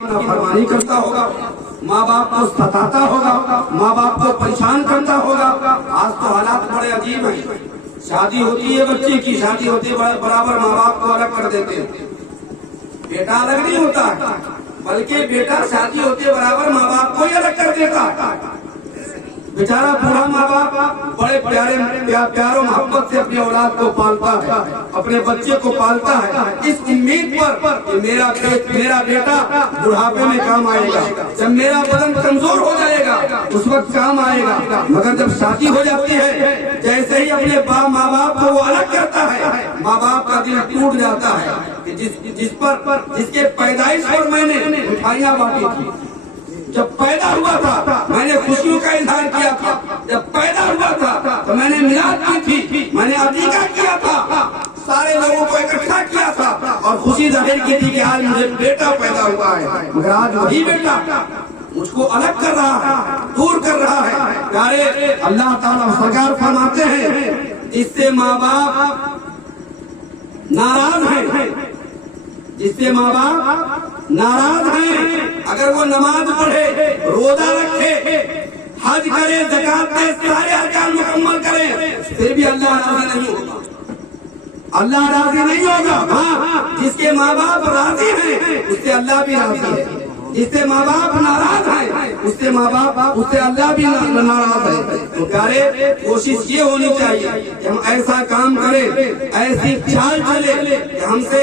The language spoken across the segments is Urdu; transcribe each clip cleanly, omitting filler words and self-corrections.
فرمانی کرتا ہوگا، ماں باپ کو ستاتا ہوگا، ماں باپ کو پریشان کرتا ہوگا۔ آج تو حالات بڑے عجیب ہیں، شادی ہوتی ہے، بچے کی شادی ہوتی ہے، برابر ماں باپ کو الگ کر دیتے ہیں۔ بیٹا الگ نہیں ہوتا بلکہ بیٹا شادی ہوتی ہے برابر ماں باپ کو ہی الگ کر دیتا۔ بیچارہ بوڑھا ماں باپ بڑے پیار و محبت سے اپنی اولاد کو پالتا ہے، اپنے بچے کو پالتا ہے، اس امید پر کہ میرا بیٹا بڑھاپے میں کام آئے گا، جب میرا بدن کمزور ہو جائے گا اس وقت کام آئے گا۔ مگر جب شادی ہو جاتی ہے، جیسے ہی اپنے ماں باپ کو وہ الگ کرتا ہے، ماں باپ کا دل ٹوٹ جاتا ہے کہ جس کے پیدائش پر میں نے مٹھائیاں بانٹی تھی، جب پیدا ہوا تھا میں نے خوشیوں کا اظہار کیا تھا، جب پیدا ہوا تھا تو میں نے میلاد کی تھی، میں نے عقیقہ کیا تھا، سارے لوگوں کو اکٹھا کیا تھا اور خوشی ظاہر کی تھی کہ آج مجھے بیٹا پیدا ہوا ہے، مگر آج وہی بیٹا مجھ کو الگ کر رہا ہے، دور کر رہا ہے۔ پیارے اللہ تعالیٰ سرکار فرماتے ہیں جس سے ماں باپ ناراض ہیں، جس سے ماں باپ ناراض ہیں، اگر وہ نماز پڑھے، روزہ رکھے، حج کرے، زکات دے، سارے ارکان مکمل کرے، پھر بھی اللہ راضی نہیں ہوگا، اللہ راضی نہیں ہوگا۔ ہاں، جس کے ماں باپ راضی ہیں اس سے اللہ بھی راضی ہے، جس سے ماں باپ ناراض ہیں اس سے اللہ بھی ناراض ہے۔ تو پیارے کوشش یہ ہونی چاہیے کہ ہم ایسا کام کریں، ایسی چال چلے کہ ہم سے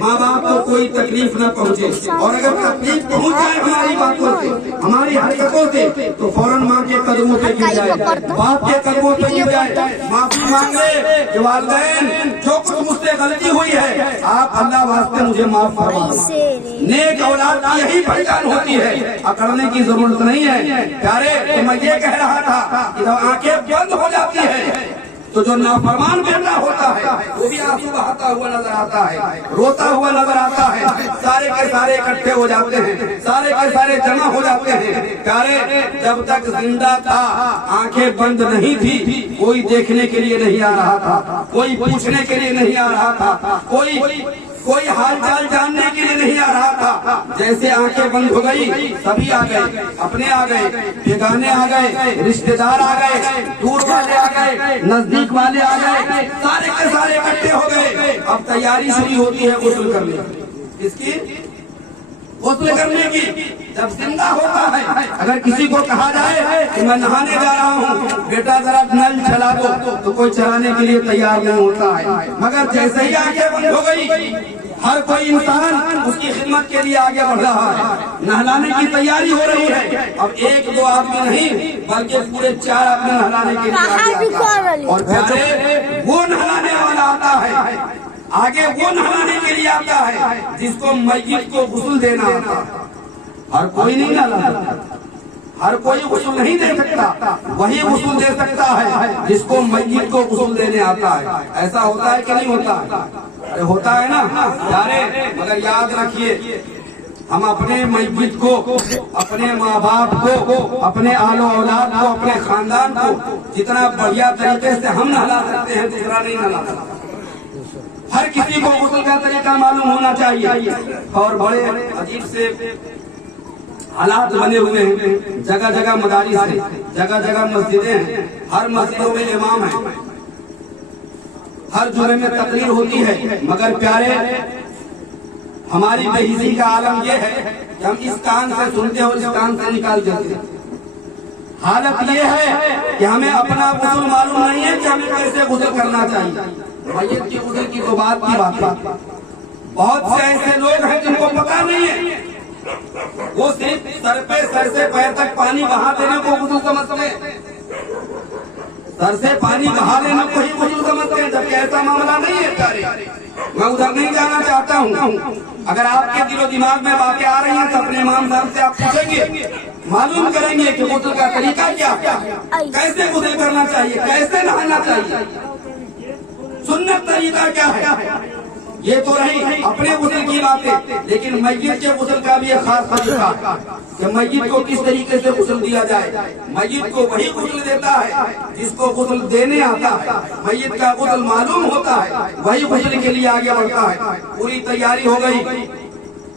ماں باپ کو کوئی تکلیف نہ پہنچے، اور اگر تکلیف پہنچ جائے ہماری باتوں سے، ہماری حرکتوں سے، تو فوراً ماں کے قدموں پہ گر جائے، باپ کے قدموں پہ گر جائے، معافی مانگے کہ والدین جو کچھ مجھ سے غلطی ہوئی ہے آپ اللہ واسطے مجھے معاف فرما دیں۔ نیک اولاد کی یہی پہچان ہوتی ہے، اکڑنے کی ضرورت نہیں ہے۔ پیارے تو میں یہ کہہ رہا تھا کہ جب آنکھیں بند ہو جاتی ہے تو جو نافرمان بیٹا ہوتا ہے وہ بھی آنسو بہاتا ہوا نظر آتا ہے، روتا ہوا نظر آتا ہے، سارے کے سارے اکٹھے ہو جاتے ہیں، سارے کے سارے جمع ہو جاتے ہیں۔ پیارے جب تک زندہ تھا آنکھیں بند نہیں تھی، کوئی دیکھنے کے لیے نہیں آ رہا تھا، کوئی پوچھنے کے لیے نہیں آ رہا تھا، کوئی حال چال جاننے کے لیے نہیں آ رہا تھا۔ جیسے آنکھیں بند ہو گئی سبھی آ گئے، اپنے آ گئے، بیگانے آ گئے، رشتہ دار آ گئے، دور والے آ گئے، نزدیک والے آ گئے، سارے کے سارے اکٹھے ہو گئے۔ اب تیاری شروع ہوتی ہے غسل کرنے کی، اس کی غسل کرنے کی۔ جب زندہ ہوتا ہے اگر کسی کو کہا جائے کہ میں نہانے جا رہا ہوں، بیٹا ذرا نل چلا دو، تو کوئی چلانے کے لیے تیار نہیں ہوتا ہے۔ مگر جیسے ہی آنکھیں بند ہو گئی ہر کوئی انسان اس کی خدمت کے لیے آگے بڑھ رہا ہے، نہلانے کی تیاری ہو رہی ہے۔ اب ایک دو آدمی نہیں بلکہ پورے 4 آدمی نہلانے کے لیے آگے آتا ہے، اور پیارے وہ نہلانے والا آتا ہے، آگے وہ نہلانے کے لیے آتا ہے جس کو میت کو غسل دینا آتا ہے۔ ہر کوئی نہیں نہلاتا، ہر کوئی غسل نہیں دے سکتا، وہی غسل دے سکتا ہے جس کو میت کو غسل دینے آتا ہے۔ ایسا ہوتا ہے کہ نہیں ہوتا؟ ارے ہوتا ہے نا پیارے۔ مگر یاد رکھیے ہم اپنے میت کو، اپنے ماں باپ کو، اپنے آل و اولاد کو، اپنے خاندان کو جتنا بڑھیا طریقے سے ہم نہلا سکتے ہیں دوسرا نہیں نہلا سکتا۔ ہر کسی کو غسل کا طریقہ معلوم ہونا چاہیے، اور بڑے عجیب سے حالات بنے ہوئے ہیں، جگہ جگہ مدارس ہیں، جگہ جگہ مسجدیں ہیں، ہر مسجدوں میں امام ہیں، ہر جمعے میں تقریر ہوتی ہے، مگر پیارے ہماری بے حسی کا عالم یہ ہے کہ ہم اس کان سے سنتے ہیں اور اس کان سے نکال دیتے ہیں۔ حالت یہ ہے کہ ہمیں اپنا غسل معلوم نہیں ہے کہ ہمیں کیسے غسل کرنا چاہیے۔ میت کی غسل کی تو بات کی بات ہے، بہت سے ایسے لوگ ہیں جن کو پتا نہیں ہے، وہ صرف سر سے پیر تک پانی بہا دینے کو غسل سمجھتے ہیں، سر سے پانی بہا لینے کو ہی غسل سمجھتے ہیں، جبکہ ایسا معاملہ نہیں ہے پیارے۔ میں ادھر نہیں جانا چاہتا ہوں، اگر آپ کے دل و دماغ میں باتیں آ رہی ہیں تو اپنے امام صاحب سے آپ پوچھیں گے، معلوم کریں گے کہ غسل کا طریقہ کیا ہے، کیسے غسل کرنا چاہیے، کیسے نہانا چاہیے، سنت طریقہ کیا ہے۔ یہ تو رہی اپنے غسل کی باتیں، لیکن میت کے غسل کا بھی ایک خاص طریقہ ہے کہ میت کو کس طریقے سے غسل دیا جائے۔ میت کو وہی غسل دیتا ہے جس کو غسل دینے آتا ہے، میت کا غسل معلوم ہوتا ہے وہی غسل کے لیے آگے بڑھتا ہے۔ پوری تیاری ہو گئی،